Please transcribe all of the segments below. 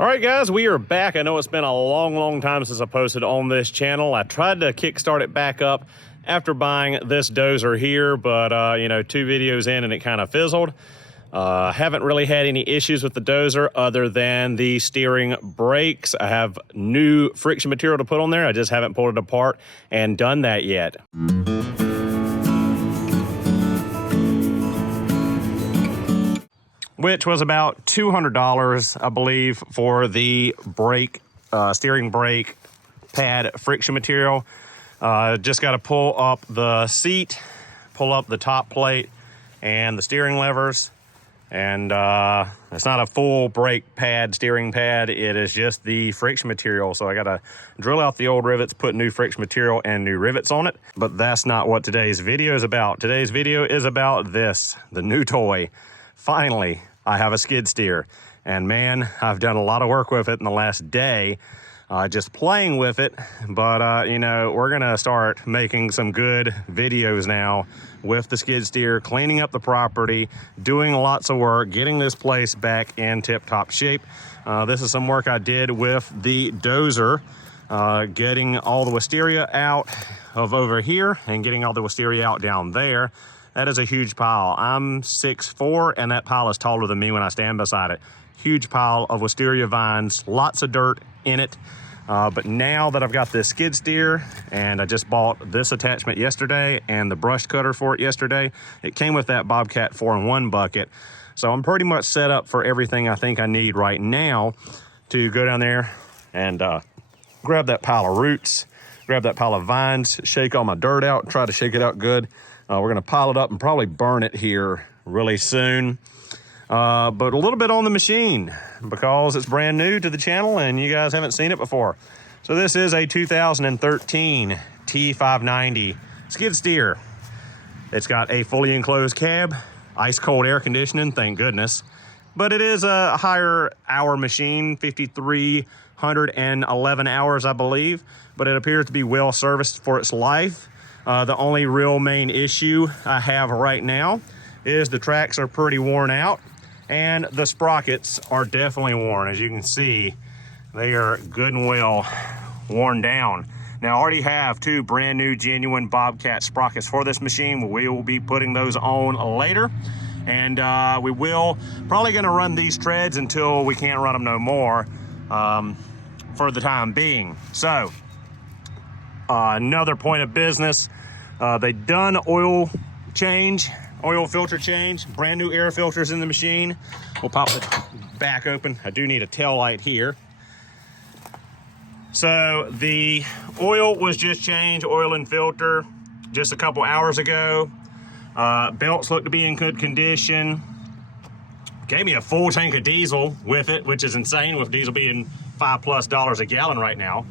All right, guys, we are back. I know it's been a long time since I posted on this channel. I tried to kickstart it back up after buying this dozer here, but you know, 2 videos in and it kind of fizzled. Haven't really had any issues with the dozer other than the steering brakes. I have new friction material to put on there. I just haven't pulled it apart and done that yet. Which was about $200, I believe, for the brake, steering brake pad friction material. Just got to pull up the seat, pull up the top plate and the steering levers. And it's not a full brake pad, steering pad. It is just the friction material. So I got to drill out the old rivets, put new friction material and new rivets on it. But that's not what today's video is about. Today's video is about this, the new toy. Finally, I have a skid steer, and man, I've done a lot of work with it in the last day, just playing with it. But you know, we're gonna start making some good videos now with the skid steer, cleaning up the property, doing lots of work, getting this place back in tip-top shape. This is some work I did with the dozer, getting all the wisteria out of over here and getting all the wisteria out down there. That is a huge pile. I'm 6'4", and that pile is taller than me when I stand beside it. Huge pile of wisteria vines, lots of dirt in it. But now that I've got this skid steer, and I just bought this attachment yesterday and the brush cutter for it yesterday, it came with that Bobcat 4-in-1 bucket. So I'm pretty much set up for everything I think I need right now to go down there and grab that pile of roots, grab that pile of vines, shake all my dirt out, try to shake it out good. We're gonna pile it up and probably burn it here really soon. But a little bit on the machine because it's brand new to the channel and you guys haven't seen it before. So this is a 2013 T590 skid steer. It's got a fully enclosed cab, ice cold air conditioning, thank goodness. But it is a higher hour machine, 5,311 hours, I believe. But it appears to be well serviced for its life. The only real main issue I have right now is the tracks are pretty worn out and the sprockets are definitely worn. As you can see, they are good and well worn down. Now, I already have 2 brand new genuine Bobcat sprockets for this machine. We will be putting those on later. And we will probably gonna run these treads until we can't run them no more for the time being. So, another point of business, they done oil filter change, brand new air filters in the machine. We'll pop the back open. I do need a tail light here. So the oil was just changed, oil and filter, just a couple hours ago. Belts look to be in good condition. Gave me a full tank of diesel with it, which is insane with diesel being $5+ a gallon right now.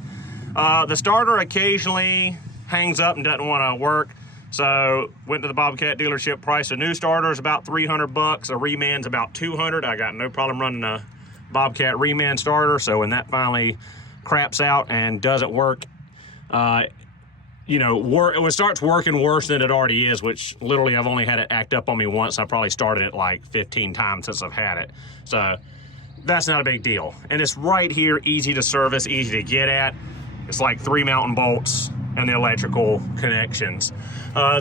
The starter occasionally hangs up and doesn't want to work. So went to the Bobcat dealership, price a new starter is about $300, a reman's about $200. I got no problem running a Bobcat reman starter. So when that finally craps out and doesn't work, you know, when it starts working worse than it already is, which literally I've only had it act up on me once. I probably started it like 15 times since I've had it. So that's not a big deal. And it's right here, easy to service, easy to get at. It's like 3 mountain bolts and the electrical connections.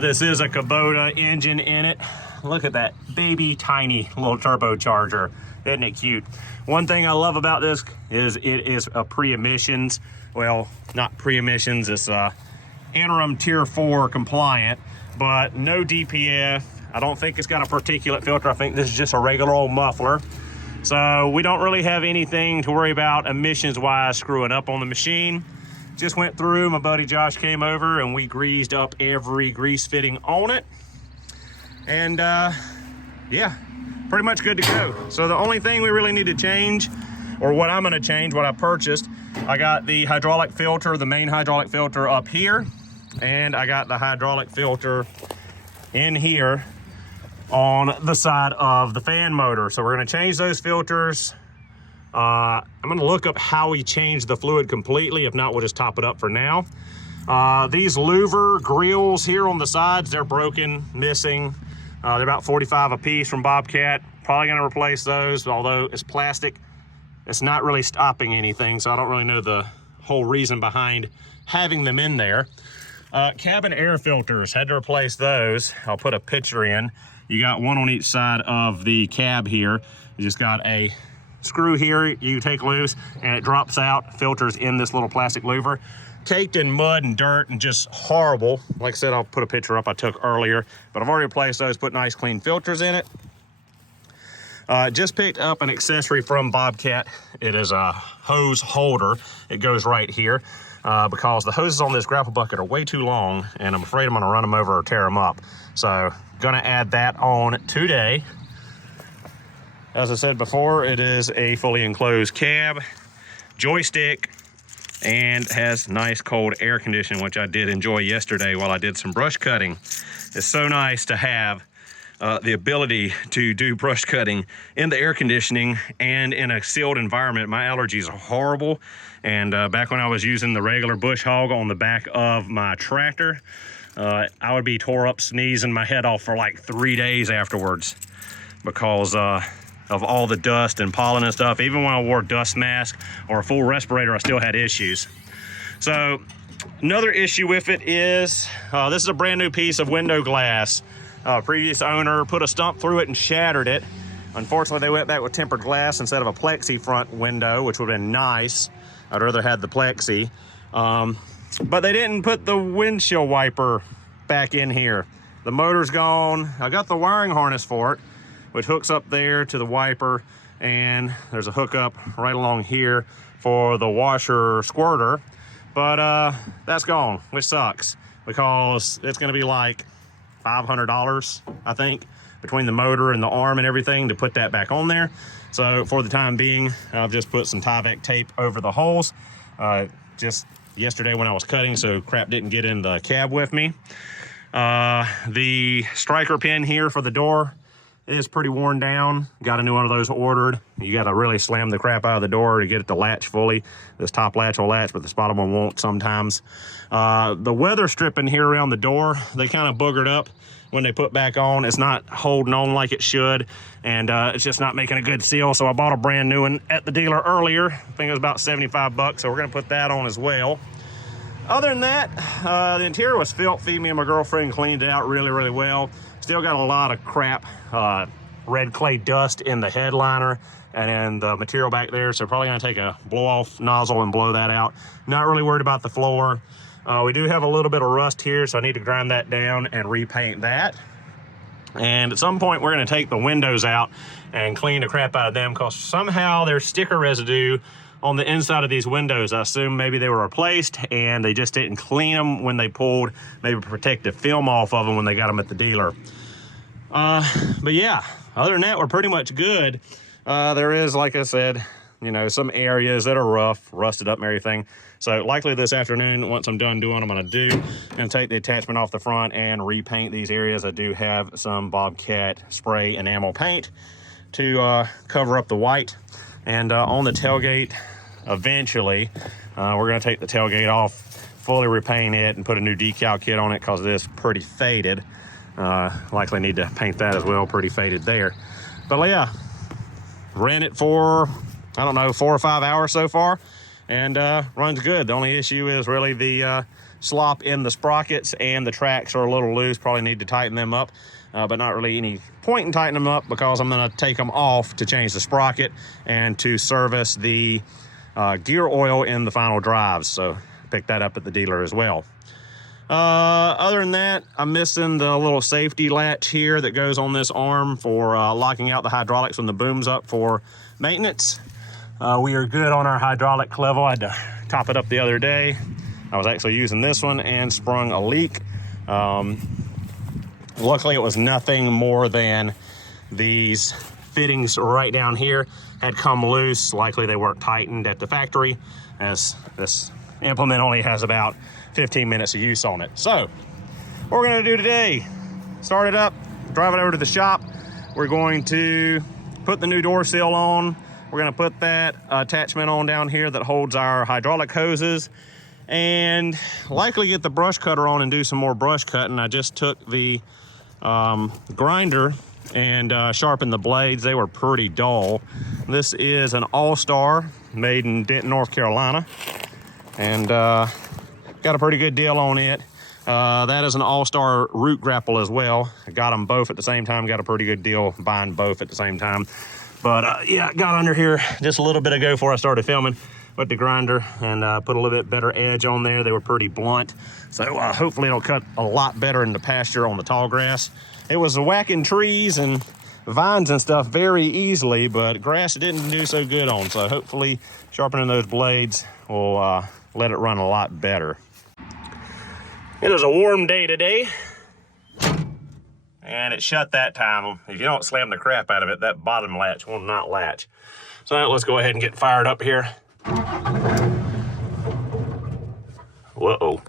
This is a Kubota engine in it. Look at that baby tiny little turbocharger. Isn't it cute? One thing I love about this is it is a pre-emissions. Well, not pre-emissions, it's interim tier 4 compliant, but no DPF. I don't think it's got a particulate filter. I think this is just a regular old muffler. So we don't really have anything to worry about emissions wise screwing up on the machine. Just went through, my buddy Josh came over and we greased up every grease fitting on it. And yeah, pretty much good to go. So the only thing we really need to change, or what I'm gonna change, what I purchased, I got the hydraulic filter, the main hydraulic filter up here, and I got the hydraulic filter in here on the side of the fan motor. So we're gonna change those filters. I'm gonna look up how we change the fluid completely. If not, we'll just top it up for now. These louver grills here on the sides, they're broken, missing. They're about 45 a piece from Bobcat. Probably gonna replace those, although it's plastic. it's not really stopping anything, so I don't really know the whole reason behind having them in there. Cabin air filters, had to replace those. I'll put a picture in. You got one on each side of the cab here. You just got a screw here you take loose and it drops out, filters in this little plastic louver. Caked in mud and dirt and just horrible. Like I said, I'll put a picture up I took earlier, but I've already replaced those, put nice clean filters in it. Just picked up an accessory from Bobcat. It is a hose holder. It goes right here because the hoses on this grapple bucket are way too long and I'm afraid I'm gonna run them over or tear them up. So gonna add that on today. As I said before, it is a fully enclosed cab, joystick, and has nice cold air conditioning, which I did enjoy yesterday while I did some brush cutting. It's so nice to have the ability to do brush cutting in the air conditioning and in a sealed environment. My allergies are horrible, and back when I was using the regular bush hog on the back of my tractor, I would be tore up sneezing my head off for like 3 days afterwards because of all the dust and pollen and stuff. Even when I wore a dust mask or a full respirator, I still had issues. So another issue with it is this is a brand new piece of window glass. Previous owner put a stump through it and shattered it. Unfortunately, they went back with tempered glass instead of a plexi front window, which would have been nice. I'd rather had the plexi. But they didn't put the windshield wiper back in here. The motor's gone. I got the wiring harness for it, which hooks up there to the wiper, and there's a hookup right along here for the washer squirter. But that's gone, which sucks because it's gonna be like $500, I think, between the motor and the arm and everything to put that back on there. So for the time being, I've just put some Tyvek tape over the holes. Just yesterday when I was cutting, so crap didn't get in the cab with me. The striker pin here for the door is pretty worn down. Got a new one of those ordered. You got to really slam the crap out of the door to get it to latch fully. This top latch will latch, but this bottom one won't sometimes. The weather stripping here around the door, they kind of boogered up when they put back on. It's not holding on like it should, and it's just not making a good seal. So I bought a brand new one at the dealer earlier. I think it was about 75 bucks, so we're gonna put that on as well. Other than that, the interior was filthy. Me and my girlfriend cleaned it out really, really well. Still got a lot of crap, red clay dust in the headliner and then the material back there. So probably gonna take a blow off nozzle and blow that out. Not really worried about the floor. We do have a little bit of rust here, so I need to grind that down and repaint that. And at some point we're gonna take the windows out and clean the crap out of them because somehow there's sticker residue on the inside of these windows. I assume maybe they were replaced and they just didn't clean them when they pulled maybe protective film off of them when they got them at the dealer. But yeah, other than that, we're pretty much good. There is, like I said, you know, some areas that are rough, rusted up and everything. So likely this afternoon, once I'm done doing what I'm gonna take the attachment off the front and repaint these areas. I do have some Bobcat spray enamel paint to cover up the white. And on the tailgate, eventually, we're gonna take the tailgate off, fully repaint it and put a new decal kit on it because it is pretty faded. Likely need to paint that as well, pretty faded there. But yeah, ran it for, I don't know, 4 or 5 hours so far, and runs good. The only issue is really the slop in the sprockets, and the tracks are a little loose, probably need to tighten them up. But not really any point in tightening them up because I'm gonna take them off to change the sprocket and to service the gear oil in the final drives. So pick that up at the dealer as well. Other than that, I'm missing the little safety latch here that goes on this arm for locking out the hydraulics when the boom's up for maintenance. We are good on our hydraulic level. I had to top it up the other day. I was actually using this one and sprung a leak. Luckily, it was nothing more than these fittings right down here had come loose. Likely they weren't tightened at the factory, as this implement only has about 15 minutes of use on it. So what we're gonna do today, start it up, drive it over to the shop. We're going to put the new door seal on. We're gonna put that attachment on down here that holds our hydraulic hoses, and likely get the brush cutter on and do some more brush cutting. I just took the grinder and sharpen the blades. They were pretty dull. This is an All-Star made in Denton, North Carolina, and got a pretty good deal on it. That is an All-Star Root Grapple as well. I got them both at the same time. Got a pretty good deal buying both at the same time. But yeah, got under here just a little bit ago before I started filming with the grinder, and put a little bit better edge on there. They were pretty blunt. So hopefully it'll cut a lot better in the pasture on the tall grass. It was whacking trees and vines and stuff very easily, but grass didn't do so good on. So hopefully sharpening those blades will let it run a lot better. It is a warm day today, and it shut that time. If you don't slam the crap out of it, that bottom latch will not latch. So let's go ahead and get fired up here. Whoa.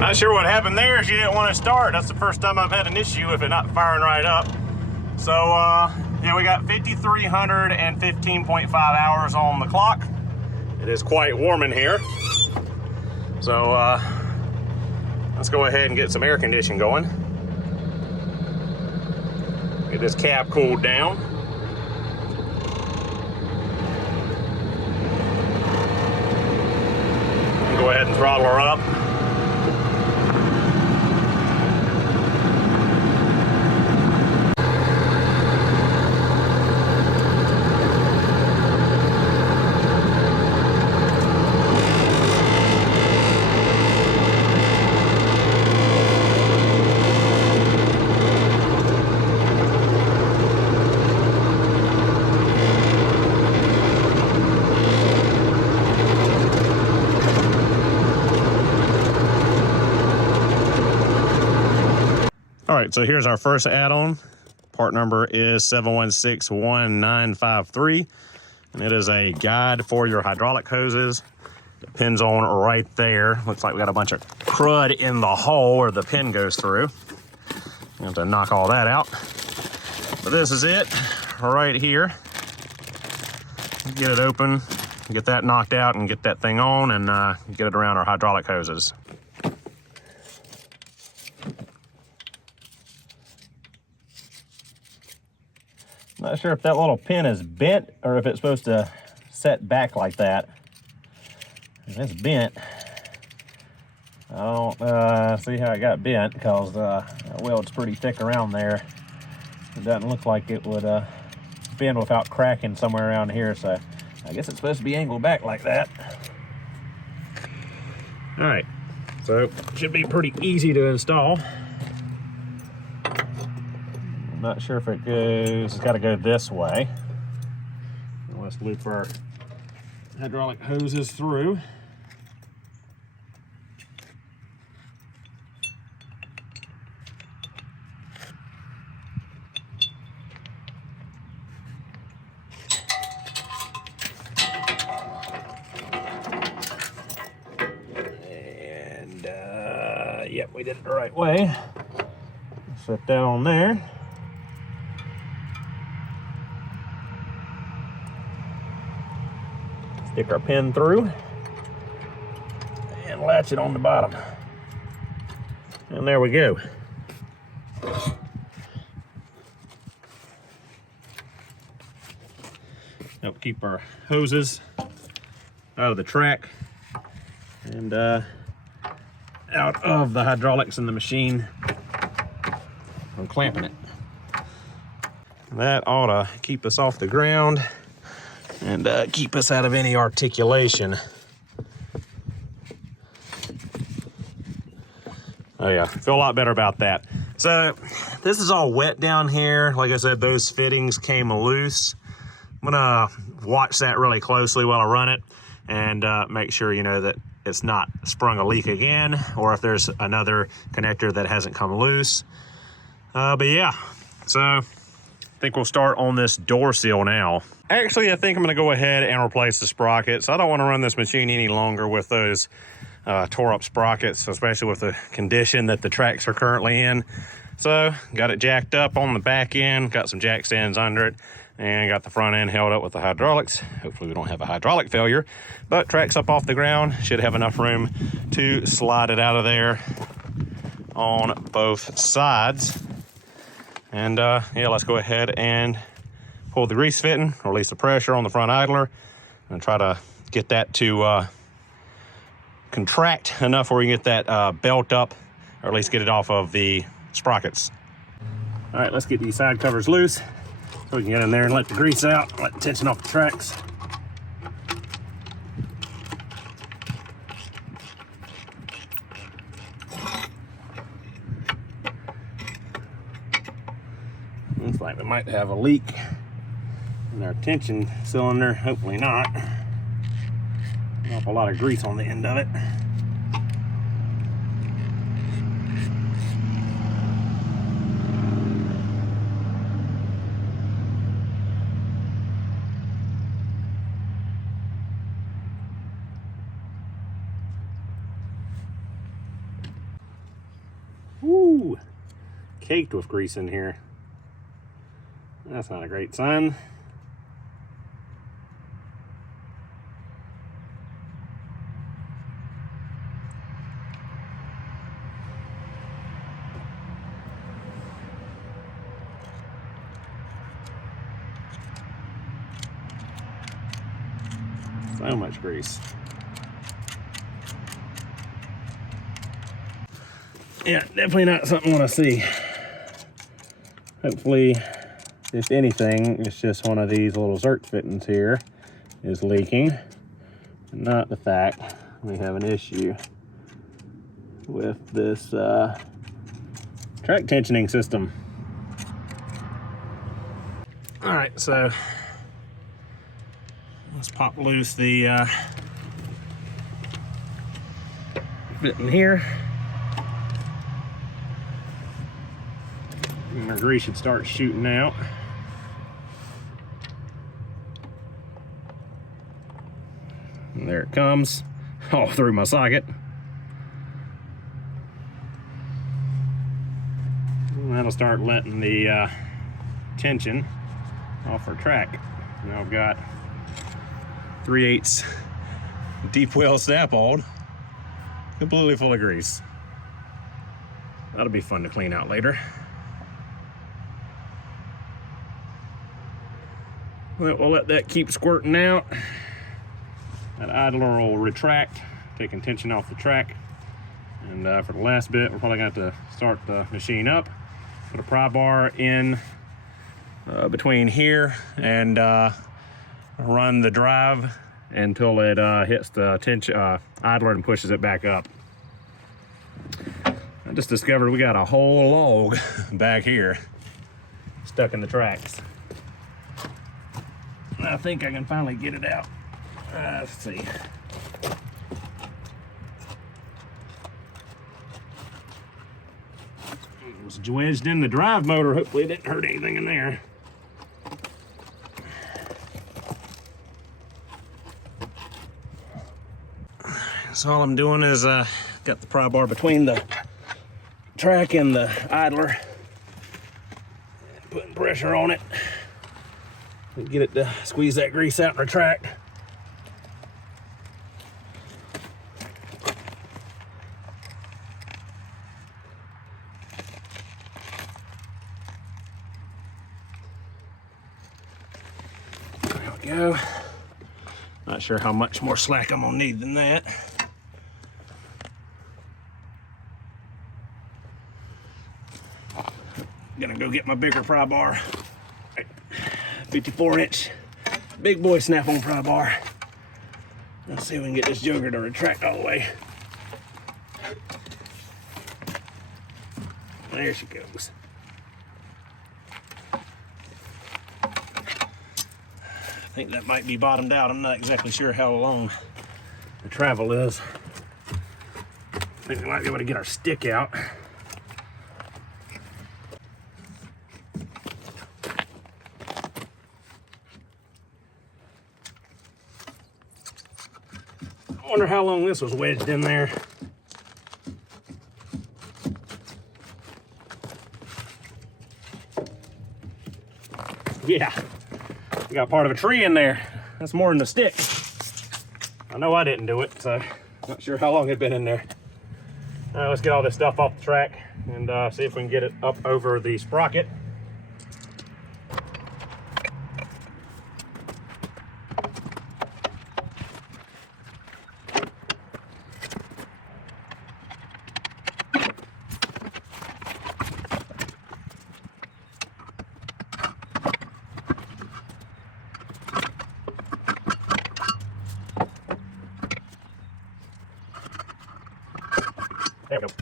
Not sure what happened there. She didn't want to start. That's the first time I've had an issue with it not firing right up. So yeah, we got 5,315.5 hours on the clock. It is quite warm in here. So let's go ahead and get some air conditioning going. Get this cab cooled down. Go ahead and throttle her up. All right, so here's our first add-on. Part number is 7161953, and it is a guide for your hydraulic hoses. The pin's on right there. Looks like we got a bunch of crud in the hole where the pin goes through. You have to knock all that out. But this is it right here. Get it open, get that knocked out, and get that thing on, and get it around our hydraulic hoses. Not sure if that little pin is bent or if it's supposed to set back like that. If it's bent, I don't see how it got bent, because that weld's pretty thick around there. It doesn't look like it would bend without cracking somewhere around here, so I guess it's supposed to be angled back like that. All right, so it should be pretty easy to install. I'm not sure if it goes, it's got to go this way. Let's loop our hydraulic hoses through. And yep, we did it the right way. Set that on there. Stick our pin through and latch it on the bottom. And there we go. Help keep our hoses out of the track and out of the hydraulics in the machine from clamping it. That ought to keep us off the ground and keep us out of any articulation. Oh yeah, feel a lot better about that. So this is all wet down here. Like I said, those fittings came loose. I'm gonna watch that really closely while I run it and make sure, you know, that it's not sprung a leak again, or if there's another connector that hasn't come loose. But yeah, so I think we'll start on this door seal now. Actually, I think I'm gonna go ahead and replace the sprockets. I don't wanna run this machine any longer with those tore up sprockets, especially with the condition that the tracks are currently in. So got it jacked up on the back end, got some jack stands under it. and got the front end held up with the hydraulics. Hopefully we don't have a hydraulic failure, but tracks up off the ground, should have enough room to slide it out of there on both sides. And yeah, let's go ahead and pull the grease fitting, release the pressure on the front idler, and try to get that to contract enough where we can get that belt up, or at least get it off of the sprockets. All right, let's get these side covers loose so we can get in there and let the grease out, let the tension off the tracks. Looks like we might have a leak in our tension cylinder. Hopefully not. An awful lot of grease on the end of it. Woo! Caked with grease in here. That's not a great sign. So much grease. Yeah, definitely not something I want to see. Hopefully, if anything, it's just one of these little Zerk fittings here is leaking, and not the fact we have an issue with this track tensioning system. All right, so let's pop loose the fitting here. And our grease should start shooting out. And there it comes, all through my socket. And that'll start letting the tension off our track. Now I've got 3/8 deep well snap-on, completely full of grease. That'll be fun to clean out later. We'll let that keep squirting out. That idler will retract, taking tension off the track. And for the last bit, we're probably going to have to start the machine up. Put a pry bar in between here and run the drive until it hits the tension idler and pushes it back up. I just discovered we got a whole log back here stuck in the tracks. I think I can finally get it out. Let's see. It was wedged in the drive motor. Hopefully it didn't hurt anything in there. So all I'm doing is got the pry bar between the track and the idler. Putting pressure on it. Get it to squeeze that grease out and retract. There we go. Not sure how much more slack I'm gonna need than that. Gonna go get my bigger pry bar. 54-inch big boy snap-on pry bar. Let's see if we can get this joker to retract all the way. There she goes. I think that might be bottomed out. I'm not exactly sure how long the travel is. I think we might be able to get our stick out. I wonder how long this was wedged in there. Yeah, We got part of a tree in there. That's more than a stick. I know I didn't do it, so not sure how long it's been in there. All right, let's get all this stuff off the track and see if we can get it up over the sprocket. There we go.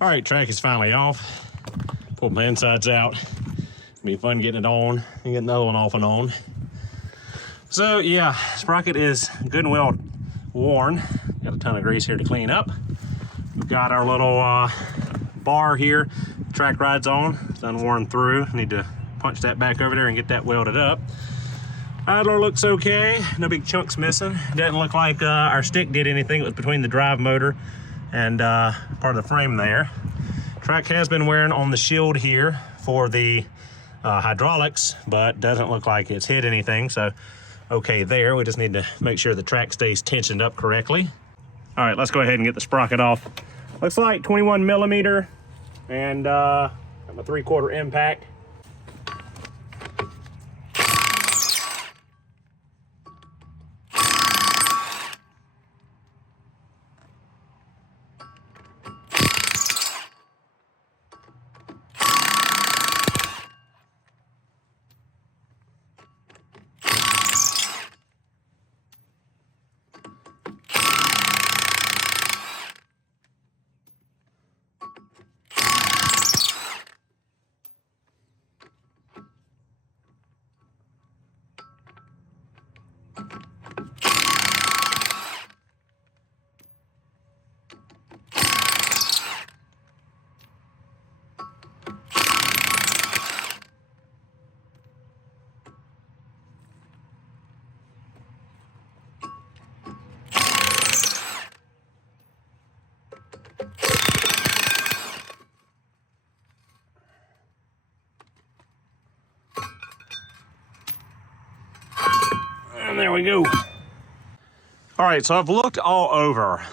All right, track is finally off. Pulled my insides out. It'll be fun getting it on and getting the other one off and on. So yeah, sprocket is good and well worn. Got a ton of grease here to clean up. We've got our little bar here, track rides on. It's unworn through. Need to punch that back over there and get that welded up. Idler looks okay. No big chunks missing. Doesn't look like our stick did anything. It was between the drive motor and part of the frame there. Track has been wearing on the shield here for the hydraulics, but doesn't look like it's hit anything. So okay there. We just need to make sure the track stays tensioned up correctly. All right, let's go ahead and get the sprocket off. Looks like 21 millimeter and got my 3/4 impact. And there we go. All right, so I've looked all over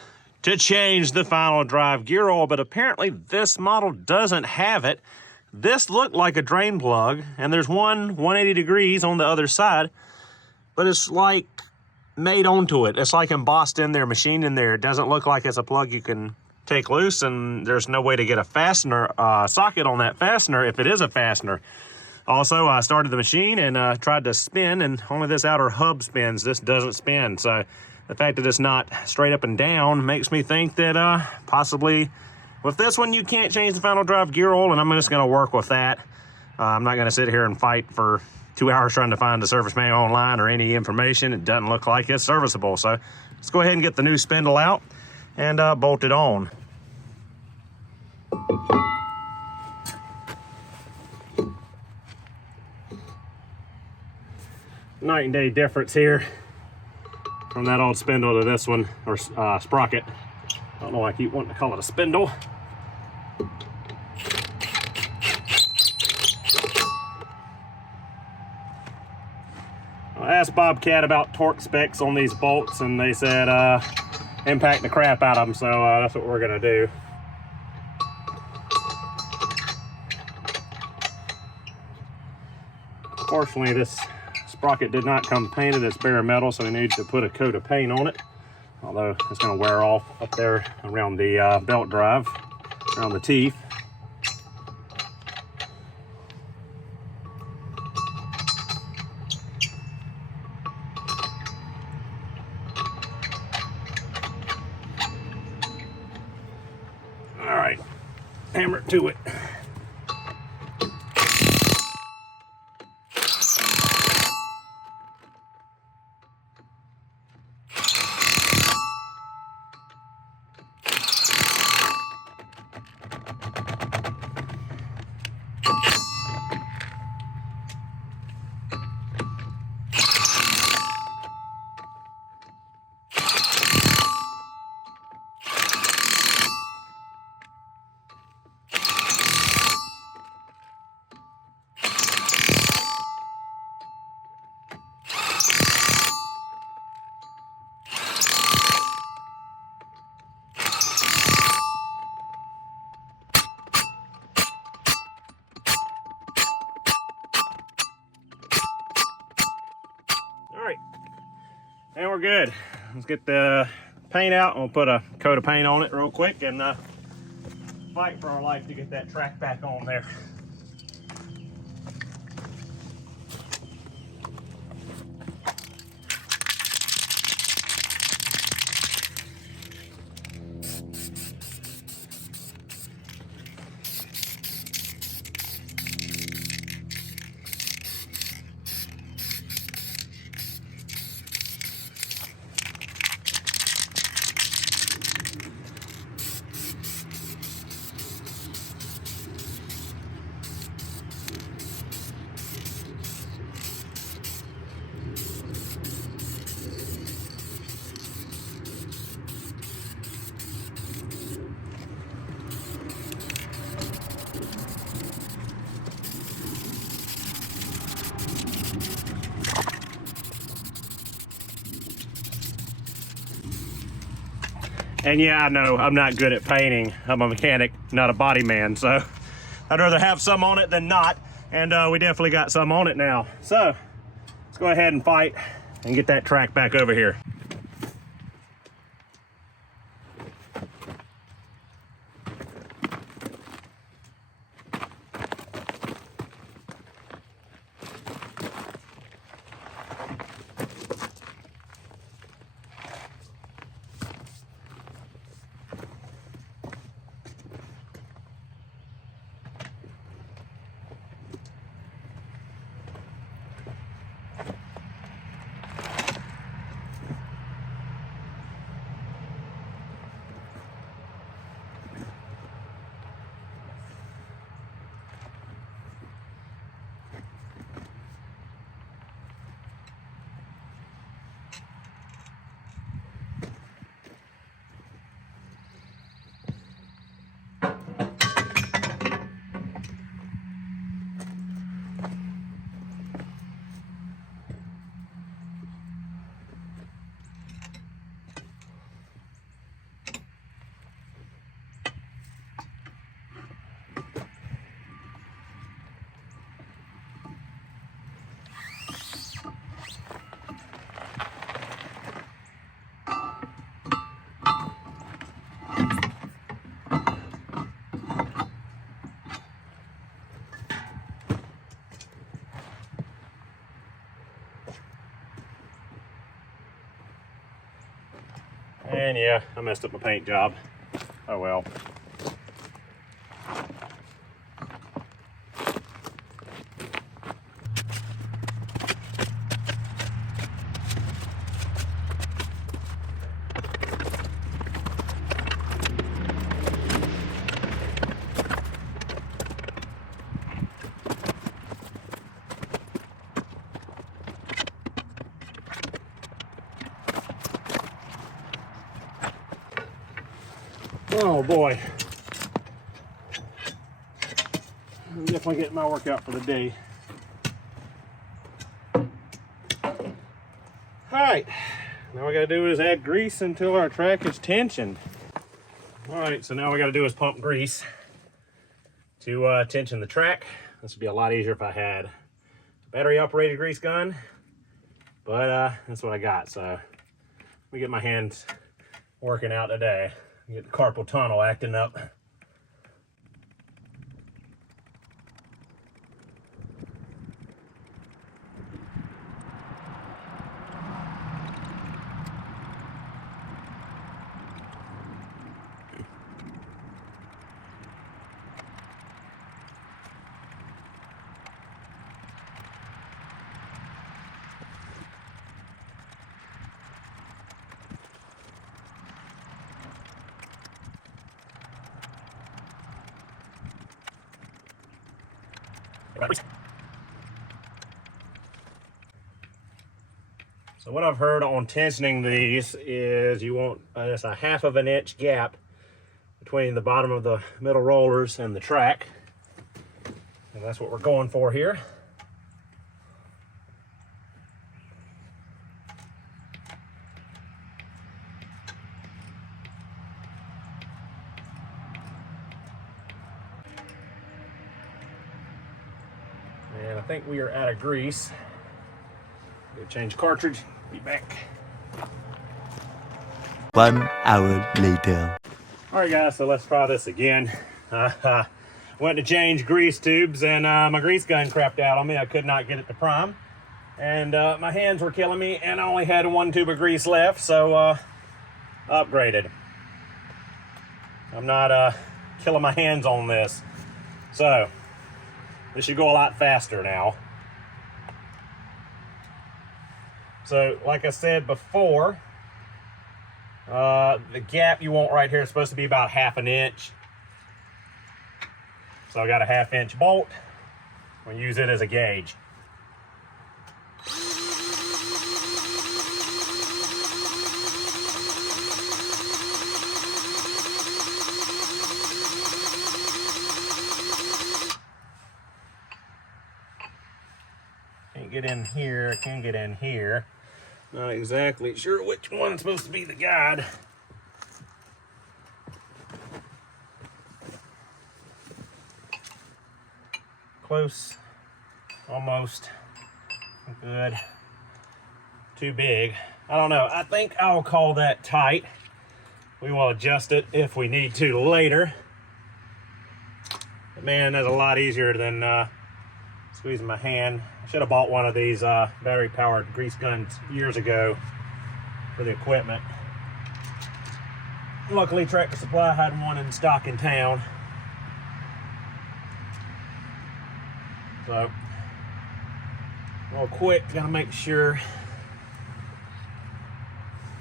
to change the final drive gear oil, but apparently this model doesn't have it. This looked like a drain plug, and there's one 180 degrees on the other side, but it's like made onto it. It's like embossed in there, machined in there. It doesn't look like it's a plug you can take loose, and there's no way to get a fastener socket on that fastener if it is a fastener. Also, I started the machine and tried to spin, and only this outer hub spins. This doesn't spin, so the fact that it's not straight up and down makes me think that possibly with this one you can't change the final drive gear oil, and I'm just going to work with that. I'm not going to sit here and fight for 2 hours trying to find the service manual online or any information. It doesn't look like it's serviceable, so let's go ahead and get the new spindle out and bolt it on. Night and day difference here from that old spindle to this one, or sprocket. I don't know why I keep wanting to call it a spindle. I asked Bobcat about torque specs on these bolts, and they said impact the crap out of them, so that's what we're gonna do. Fortunately, this sprocket did not come painted. It's bare metal, so we need to put a coat of paint on it, although it's going to wear off up there around the belt drive, around the teeth. All right, hammer it to it. And we're good. Let's get the paint out and we'll put a coat of paint on it real quick and fight for our life to get that track back on there. And yeah, I know I'm not good at painting. I'm a mechanic, not a body man, so I'd rather have some on it than not. And we definitely got some on it now. So let's go ahead and fight and get that track back over here. And yeah, I messed up my paint job. Oh well. Oh boy. I'm definitely getting my workout for the day. Alright, now what we gotta do is add grease until our track is tensioned. Alright, so now what we gotta do is pump grease to tension the track. This would be a lot easier if I had a battery operated grease gun, but that's what I got. So let me get my hands working out today. Get the carpal tunnel acting up. So what I've heard on tensioning these is you want just a 1/2 inch gap between the bottom of the middle rollers and the track. And that's what we're going for here. And I think we are out of grease. Go change cartridge, be back. 1 hour later. All right, guys, so let's try this again. Went to change grease tubes, and my grease gun crapped out on me. I could not get it to prime, and my hands were killing me, and I only had 1 tube of grease left, so upgraded. I'm not killing my hands on this, so this should go a lot faster now. So, like I said before, the gap you want right here is supposed to be about 1/2 inch. So I got a 1/2 inch bolt. We'll use it as a gauge. Can't get in here, can get in here. Not exactly sure which one's supposed to be the guide. Close, almost, good, too big. I don't know, I think I'll call that tight. We will adjust it if we need to later. But man, that's a lot easier than squeezing my hand. I should have bought one of these battery powered grease guns years ago for the equipment. Luckily Tractor Supply had one in stock in town. So, real quick, gotta make sure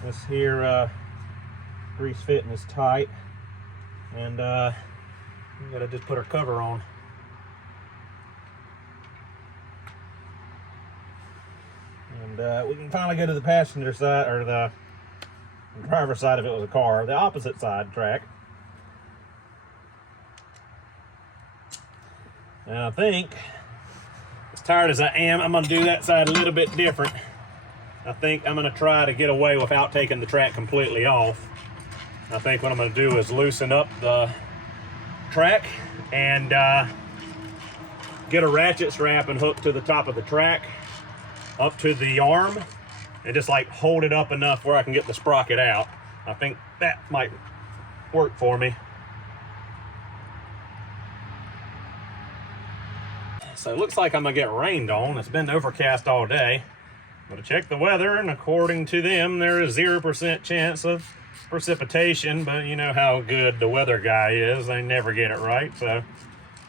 this here grease fitting is tight, and we gotta just put our cover on. And we can finally go to the passenger side, or the driver's side if it was a car, the opposite side track. And I think, as tired as I am, I'm gonna do that side a little bit different. I think I'm gonna try to get away without taking the track completely off. I think what I'm gonna do is loosen up the track and get a ratchet strap and hook to the top of the track up to the arm and just like hold it up enough where I can get the sprocket out. I think that might work for me. So it looks like I'm gonna get rained on. It's been overcast all day. But I checked the weather, and according to them, there is 0% chance of precipitation, but you know how good the weather guy is. They never get it right, so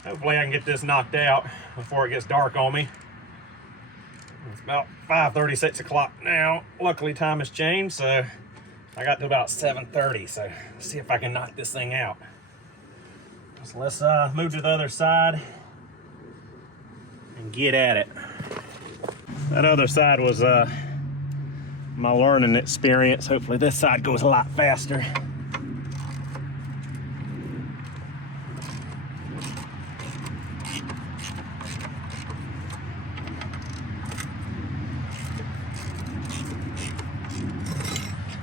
hopefully I can get this knocked out before it gets dark on me. It's about 5:30, 6 o'clock now. Luckily time has changed, so I got to about 7:30, so let's see if I can knock this thing out. So let's move to the other side and get at it. That other side was my learning experience. Hopefully this side goes a lot faster.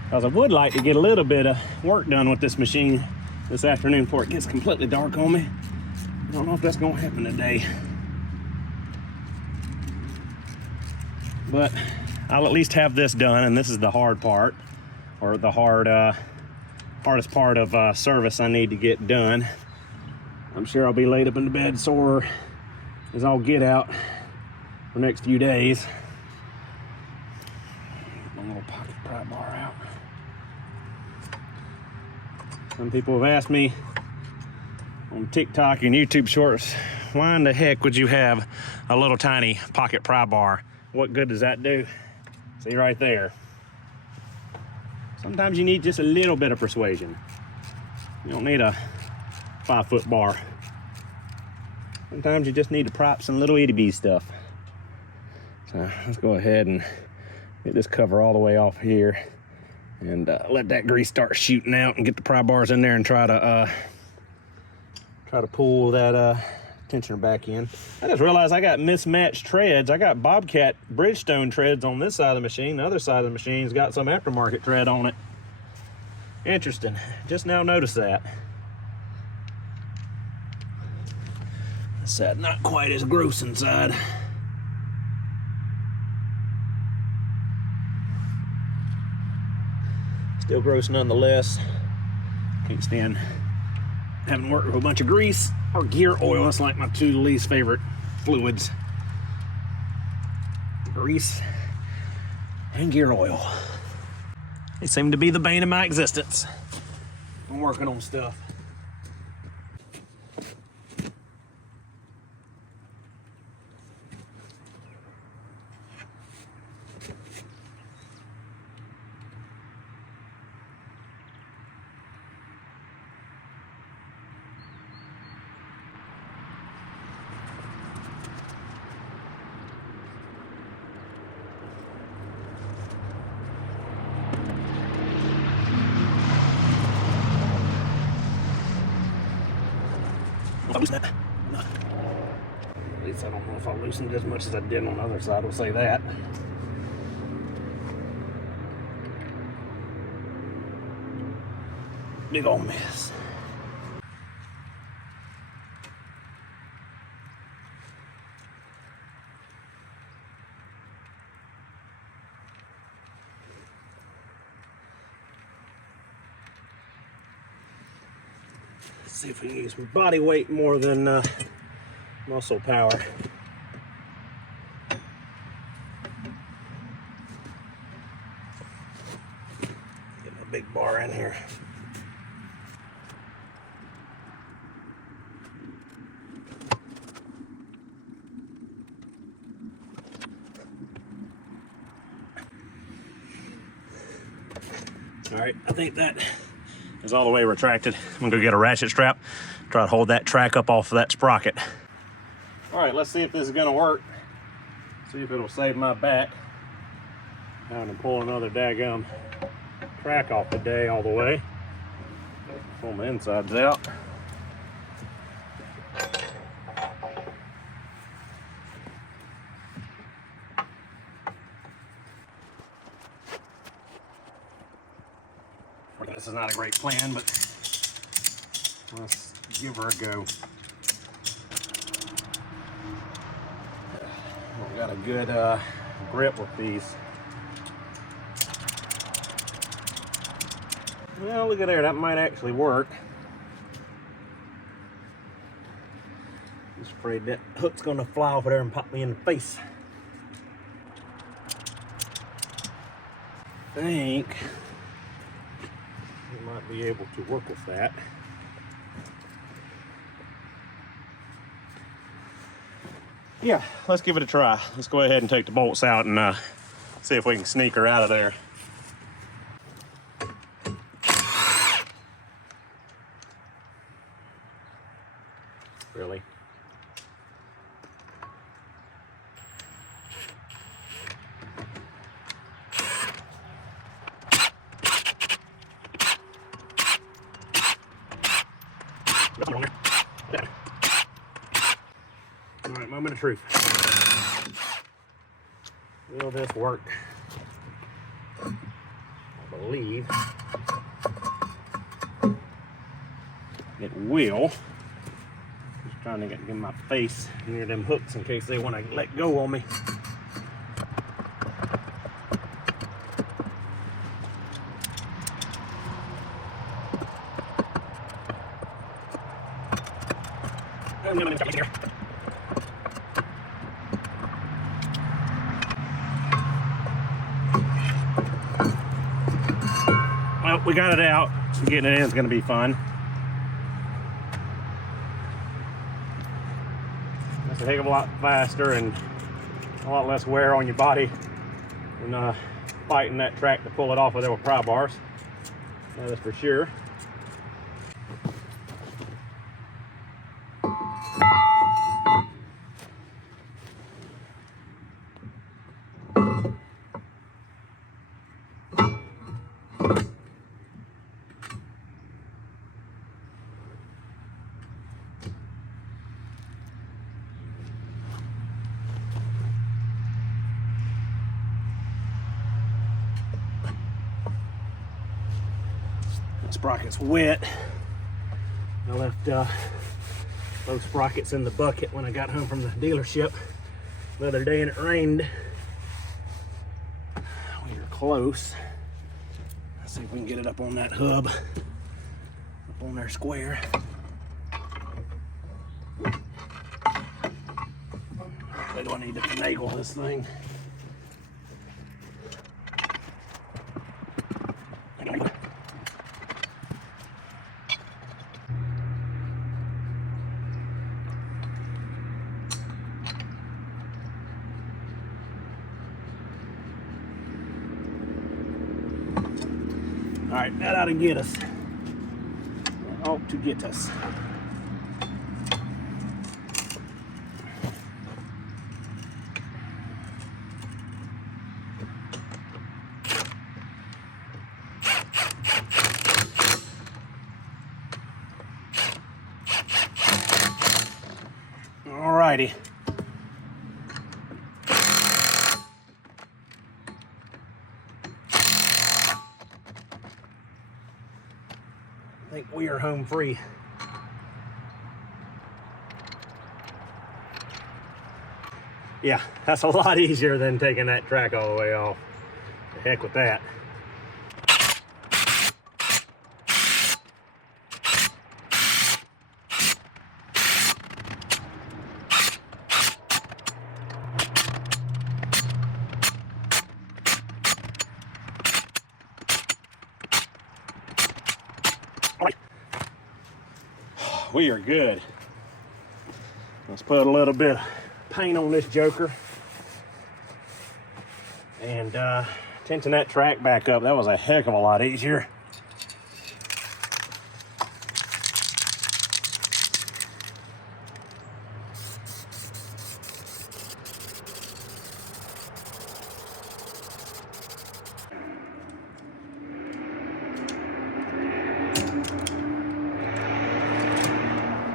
Because I would like to get a little bit of work done with this machine this afternoon before it gets completely dark on me. I don't know if that's going to happen today. But I'll at least have this done, and this is the hard part, or the hardest part of service I need to get done. I'm sure I'll be laid up in the bed sore as I'll get out for the next few days. My little pocket pry bar out. Some people have asked me on TikTok and YouTube shorts, why in the heck would you have a little tiny pocket pry bar? What good does that do? See right there. Sometimes you need just a little bit of persuasion. You don't need a 5-foot bar. Sometimes you just need to prop some little itty bitty stuff. So let's go ahead and get this cover all the way off here and let that grease start shooting out and get the pry bars in there and try to pull that tensioner back in. I just realized I got mismatched treads. I got Bobcat Bridgestone treads on this side of the machine. The other side of the machine's got some aftermarket tread on it. Interesting. Just now noticed that. This side not quite as gross inside. Still gross nonetheless. Can't stand having to work with a bunch of grease or gear oil. That's like my two least favorite fluids. Grease and gear oil. They seem to be the bane of my existence. I'm working on stuff. Loosen that. No. At least I don't know if I loosened as much as I did on the other side, we'll say that. Big old mess. See if we can use some body weight more than muscle power. Get my big bar in here. All right, I think that is all the way retracted. I'm gonna go get a ratchet strap, try to hold that track up off of that sprocket. All right, let's see if this is gonna work. See if it'll save my back. Having to pull another daggum track off the day all the way. Pull my insides out. This is not a great plan, but let's give her a go. We've got a good grip with these. Well, look at there, that might actually work. Just afraid that hook's gonna fly over there and pop me in the face. I think might be able to work with that. Yeah, let's give it a try. Let's go ahead and take the bolts out and see if we can sneak her out of there. Really? All right, moment of truth. Will this work? I believe it will. Just trying to get my face near them hooks in case they want to let go on me. Here. Well, we got it out. Getting it in is going to be fun. That's a heck of a lot faster and a lot less wear on your body than fighting that track to pull it off of there with pry bars. That's for sure. Sprocket's wet. I left those sprockets in the bucket when I got home from the dealership the other day and it rained. We were close. Let's see if we can get it up on that hub, up on there square. Why do I need to finagle this thing? All right, that ought to get us. That ought to get us. All righty. I think we are home free. Yeah, that's a lot easier than taking that track all the way off. The heck with that. We are good. Let's put a little bit of paint on this joker and tension that track back up. That was a heck of a lot easier.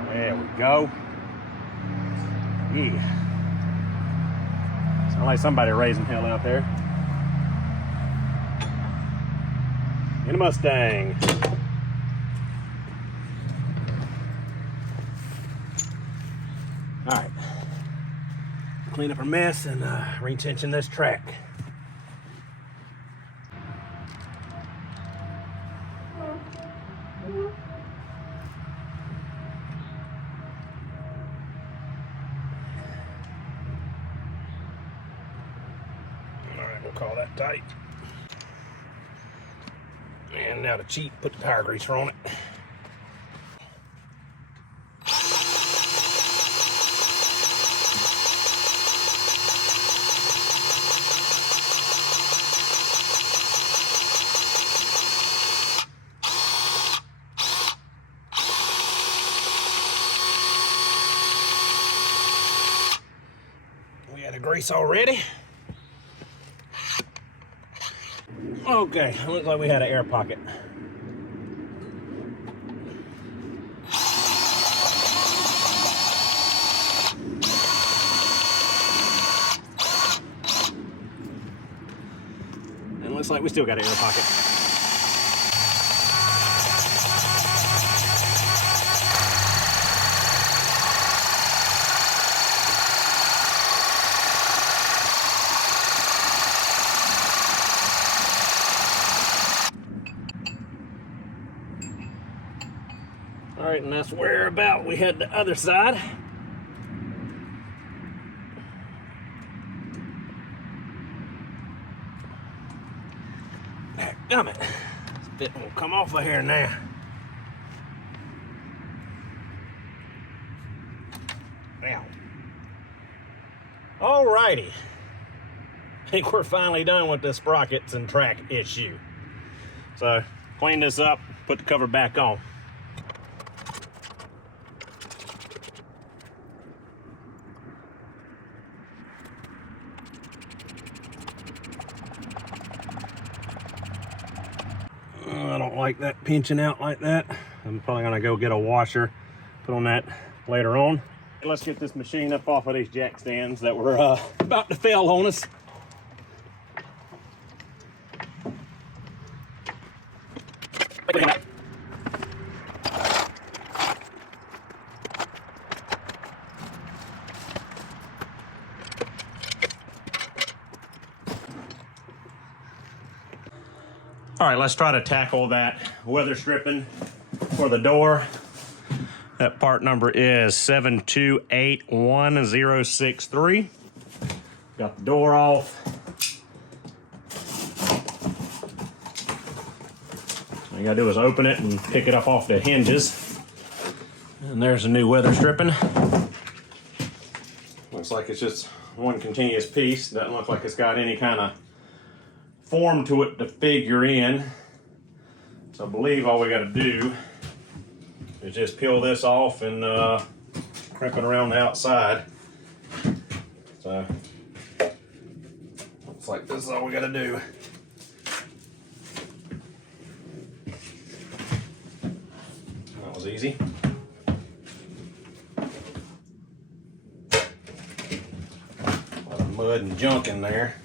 There we go. Yeah. Sound like somebody raising hell out there. In a Mustang. All right. Clean up our mess and retension this track. Call that tight. And now to cheat, put the tire greaser on it. We had a grease already. Okay, looks like we had an air pocket. And looks like we still got an air pocket. All right, and that's where about we had the other side. Dadgummit. This bit will come off of here now. Now. All righty. I think we're finally done with the sprockets and track issue. So, clean this up, put the cover back on. I don't like that pinching out like that. I'm probably gonna go get a washer, put on that later on. Let's get this machine up off of these jack stands that were about to fail on us. All right, let's try to tackle that weather stripping for the door. That part number is 7281063. Got the door off. All you gotta do is open it and pick it up off the hinges. And there's a new weather stripping. Looks like it's just one continuous piece. Doesn't look like it's got any kind of form to it to figure in. So I believe all we got to do is just peel this off and crimp it around the outside. So looks like this is all we got to do. That was easy. A lot of mud and junk in there.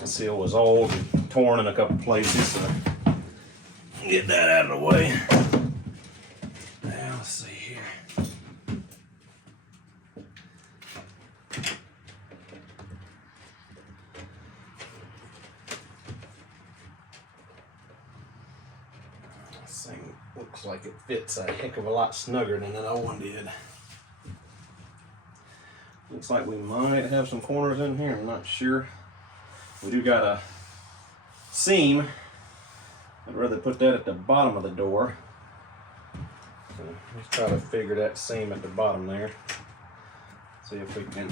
The seal was old and torn in a couple places, so get that out of the way. Now let's see here. This thing looks like it fits a heck of a lot snugger than that old one did. Looks like we might have some corners in here, I'm not sure. We do got a seam. I'd rather put that at the bottom of the door. So let's try to figure that seam at the bottom there. See if we can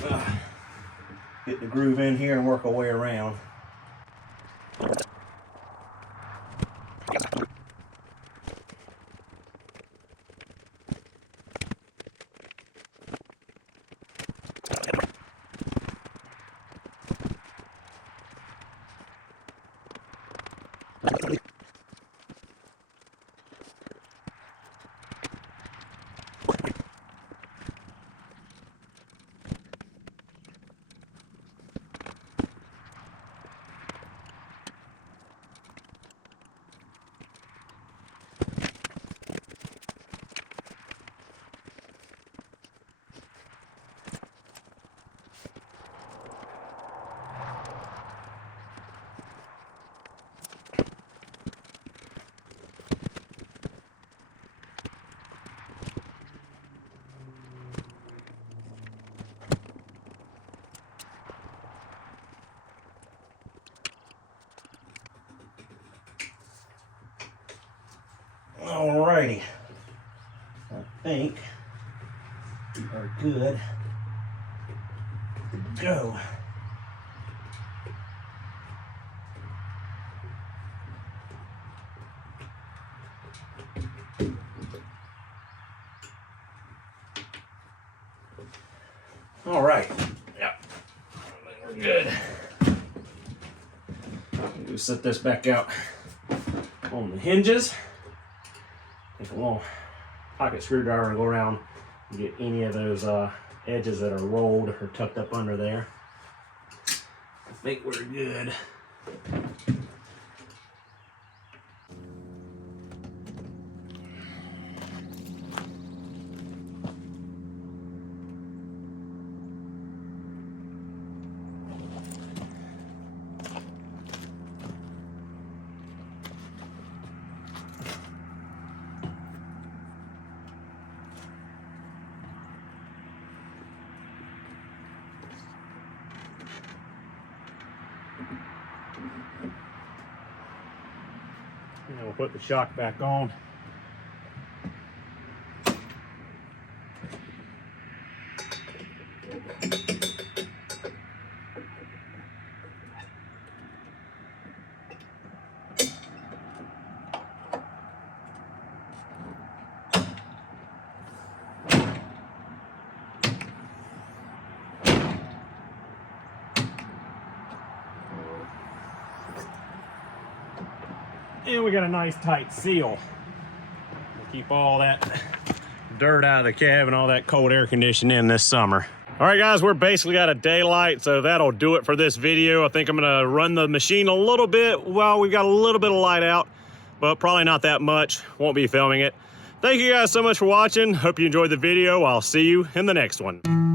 get the groove in here and work our way around. Alrighty, I think we are good to go. All right, yep, we're good. We'll set this back out on the hinges. Take a little pocket screwdriver and go around and get any of those edges that are rolled or tucked up under there. I think we're good. And we'll put the shock back on. And we got a nice tight seal. We'll keep all that dirt out of the cab and all that cold air conditioning in this summer. All right, guys, we're basically got a daylight, so that'll do it for this video. I think I'm gonna run the machine a little bit while we've got a little bit of light out, but probably not that much. Won't be filming it. Thank you guys so much for watching. Hope you enjoyed the video. I'll see you in the next one.